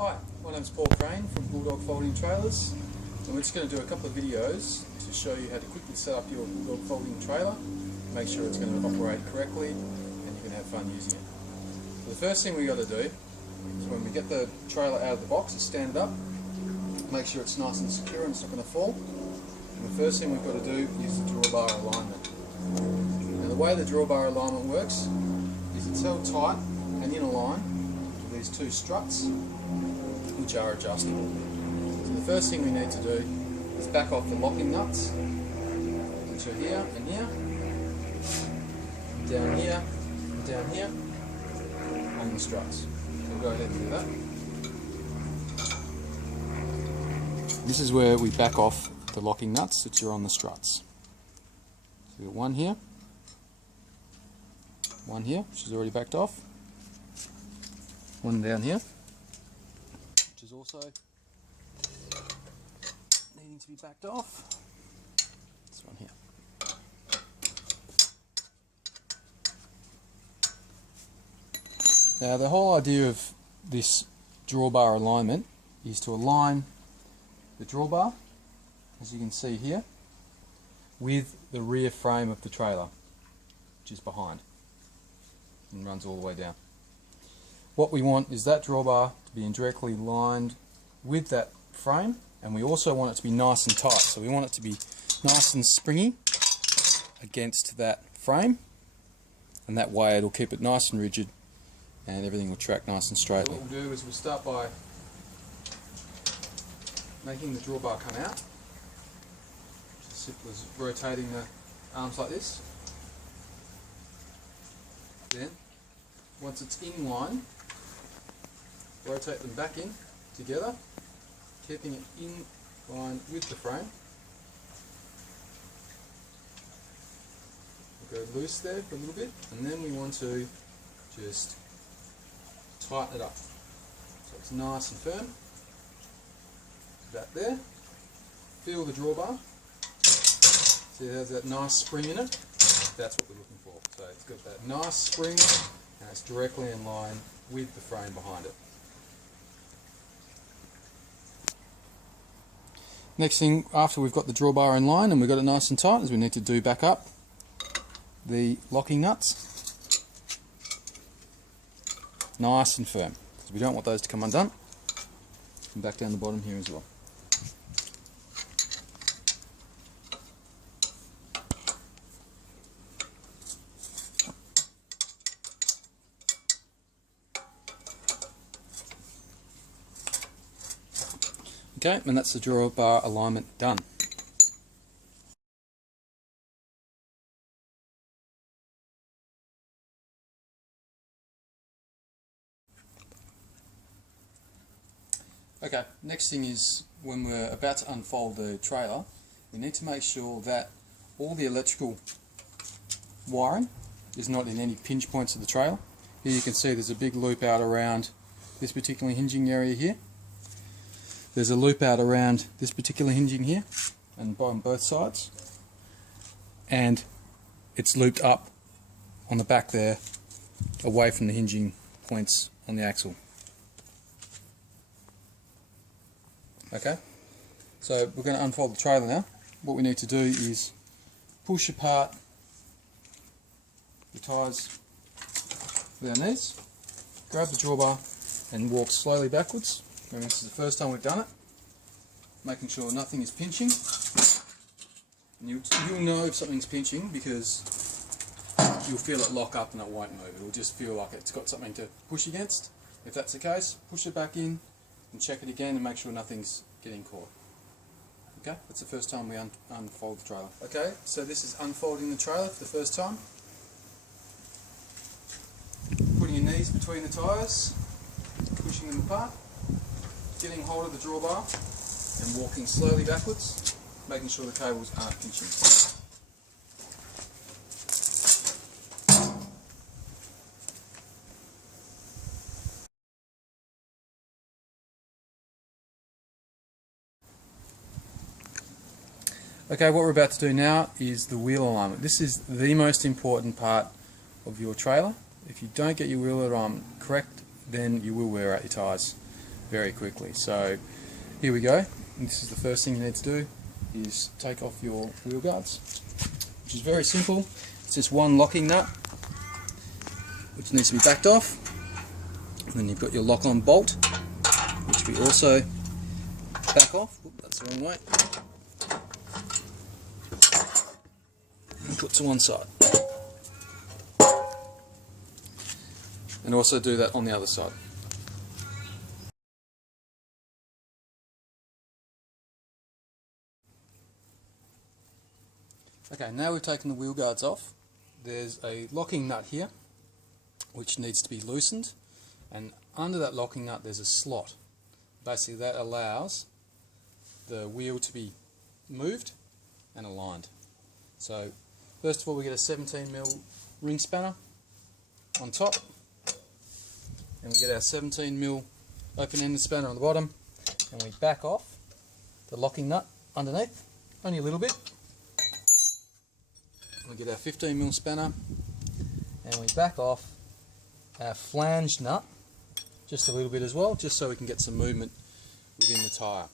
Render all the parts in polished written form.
Hi, my name is Paul Crane from Bulldog Folding Trailers, and we're just going to do a couple of videos to show you how to quickly set up your Bulldog Folding Trailer, make sure it's going to operate correctly and you can have fun using it. So the first thing we've got to do is when we get the trailer out of the box, is stand it up, make sure it's nice and secure and it's not going to fall. And the first thing we've got to do is the drawbar alignment. Now the way the drawbar alignment works is it's held tight and in a line to these two struts, which are adjustable. So the first thing we need to do is back off the locking nuts, which are here and here, down here, and down here, on the struts. So we'll go ahead and do that. This is where we back off the locking nuts that are on the struts. So we've got one here, which is already backed off, one down here, which is also needing to be backed off. This one here. Now the whole idea of this drawbar alignment is to align the drawbar, as you can see here, with the rear frame of the trailer, which is behind and runs all the way down. What we want is that drawbar to be directly aligned with that frame, and we also want it to be nice and tight. So we want it to be nice and springy against that frame, and that way it'll keep it nice and rigid and everything will track nice and straight. So what we'll do is we'll start by making the drawbar come out. It's as simple as rotating the arms like this. Then, once it's in line, rotate them back in together, keeping it in line with the frame. We'll go loose there for a little bit, and then we want to just tighten it up so it's nice and firm. That there. Feel the drawbar. See it has that nice spring in it? That's what we're looking for. So it's got that nice spring and it's directly in line with the frame behind it. Next thing, after we've got the drawbar in line and we've got it nice and tight, is we need to do back up the locking nuts. Nice and firm, because we don't want those to come undone. And back down the bottom here as well. Okay, and that's the drawbar alignment done. Okay, next thing is when we're about to unfold the trailer, we need to make sure that all the electrical wiring is not in any pinch points of the trailer. Here you can see there's a big loop out around this particular hinging area here. There's a loop out around this particular hinging here, and on both sides, and it's looped up on the back there away from the hinging points on the axle. Okay, so we're going to unfold the trailer now. What we need to do is push apart the tyres with our knees, grab the drawbar and walk slowly backwards. And this is the first time we've done it, making sure nothing is pinching. And you'll know if something's pinching because you'll feel it lock up and it won't move. It'll just feel like it's got something to push against. If that's the case, push it back in and check it again and make sure nothing's getting caught. Okay, that's the first time we unfold the trailer. Okay, so this is unfolding the trailer for the first time. Putting your knees between the tyres, pushing them apart, getting hold of the drawbar and walking slowly backwards, making sure the cables aren't pinching. Okay, what we're about to do now is the wheel alignment. This is the most important part of your trailer. If you don't get your wheel alignment correct, then you will wear out your tyres. very quickly. So here we go. And this is the first thing you need to do, is take off your wheel guards, which is very simple. It's just one locking nut which needs to be backed off, and then you've got your lock-on bolt, which we also back off. Oop, that's the wrong way. And put to one side, and also do that on the other side. Okay, now we've taken the wheel guards off, there's a locking nut here which needs to be loosened, and under that locking nut there's a slot. Basically that allows the wheel to be moved and aligned. So first of all we get a 17mm ring spanner on top, and we get our 17mm open-ended spanner on the bottom, and we back off the locking nut underneath, only a little bit. We get our 15mm spanner, and we back off our flange nut just a little bit as well, just so we can get some movement within the tyre.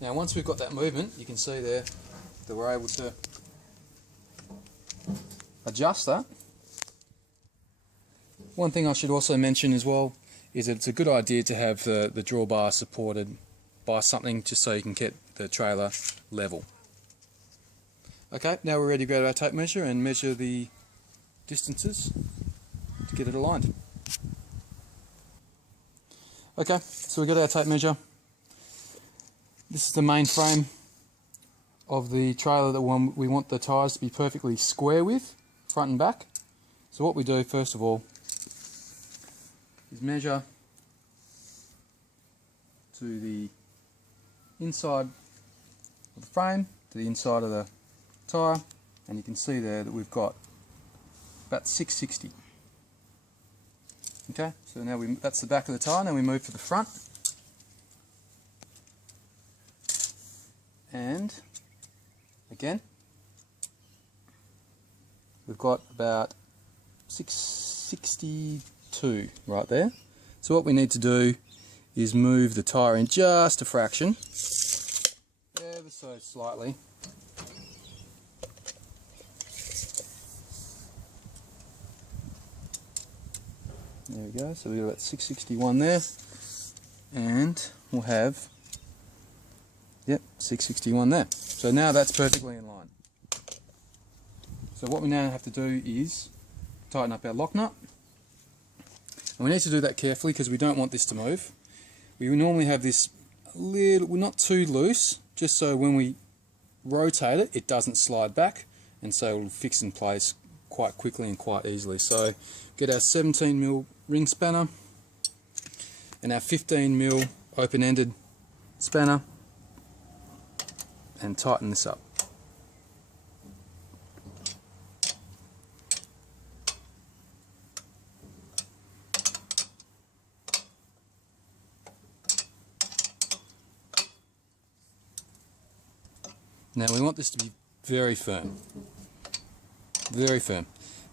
Now once we've got that movement, you can see there that we're able to adjust that. One thing I should also mention as well is that it's a good idea to have the drawbar supported by something, just so you can get the trailer level. Okay, now we're ready to go to our tape measure and measure the distances to get it aligned. Okay, so we've got our tape measure. This is the main frame of the trailer that we want the tyres to be perfectly square with, front and back. So what we do first of all is measure to the inside of the frame, to the inside of the tyre, and you can see there that we've got about 660. Okay, so now that's the back of the tyre. Now we move to the front, and again we've got about 662 right there. So what we need to do is move the tyre in just a fraction, ever so slightly. There we go, so we've got 661 there, and we'll have, yep, 661 there. So now that's perfectly in line. So what we now have to do is tighten up our lock nut, and we need to do that carefully because we don't want this to move. We normally have this a little, well, not too loose, just so when we rotate it, it doesn't slide back, and so it'll fix in place quite quickly and quite easily. So get our 17mm ring spanner and our 15mm open-ended spanner and tighten this up. Now we want this to be very firm,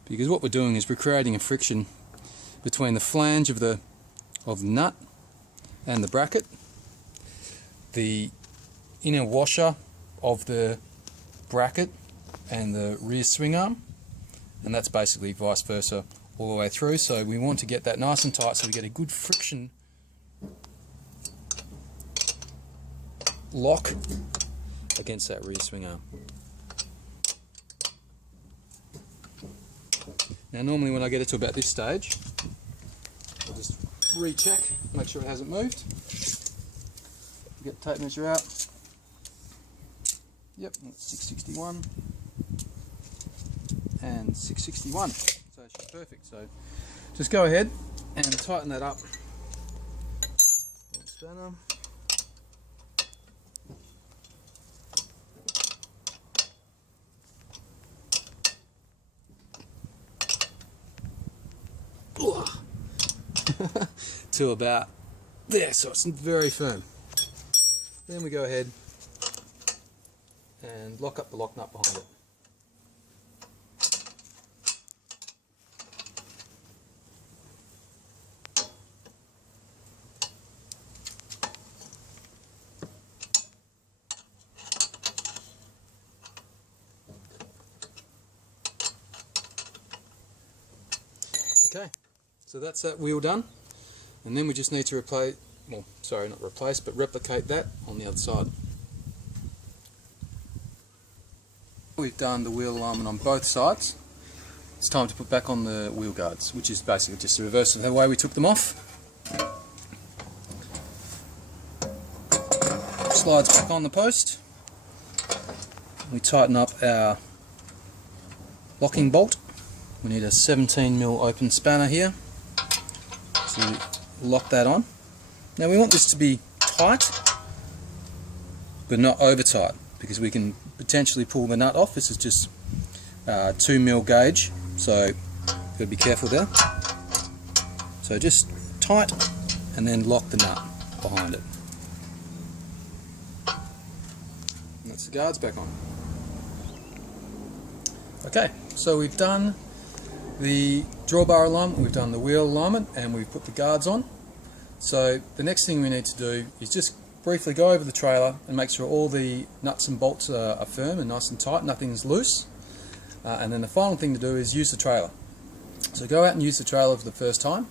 because what we're doing is we're creating a friction between the flange of the nut and the bracket, the inner washer of the bracket and the rear swing arm, and that's basically vice versa all the way through. So we want to get that nice and tight so we get a good friction lock against that rear swing arm. Now normally when I get it to about this stage, I'll just recheck, make sure it hasn't moved. Get the tape measure out. Yep, that's 661 and 661. So she's perfect. So just go ahead and tighten that up. Spanner. To about there, so it's very firm. Then we go ahead and lock up the lock nut behind it. So that's that wheel done, and then we just need to replicate that on the other side. We've done the wheel alignment on both sides. It's time to put back on the wheel guards, which is basically just the reverse of the way we took them off. Slides back on the post. We tighten up our locking bolt. We need a 17mm open spanner here to lock that on. Now we want this to be tight, but not over tight, because we can potentially pull the nut off. This is just 2mm gauge, so you've got to be careful there. So just tight, and then lock the nut behind it. And that's the guards back on. Okay, so we've done the drawbar alignment, we've done the wheel alignment, and we've put the guards on. So the next thing we need to do is just briefly go over the trailer and make sure all the nuts and bolts are firm and nice and tight, nothing's loose. And then the final thing to do is use the trailer. So go out and use the trailer for the first time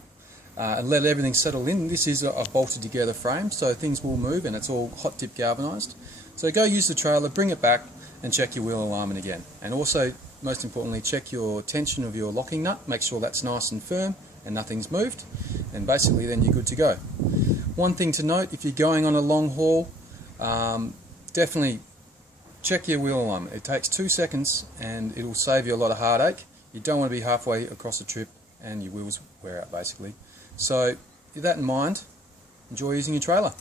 and let everything settle in. This is a bolted together frame, so things will move, and it's all hot dip galvanized. So go use the trailer, bring it back, and check your wheel alignment again. And also, most importantly, check your tension of your locking nut, make sure that's nice and firm and nothing's moved, and basically then you're good to go. One thing to note, if you're going on a long haul, definitely check your wheel alignment. It takes 2 seconds and it will save you a lot of heartache. You don't want to be halfway across a trip and your wheels wear out basically. So with that in mind, enjoy using your trailer.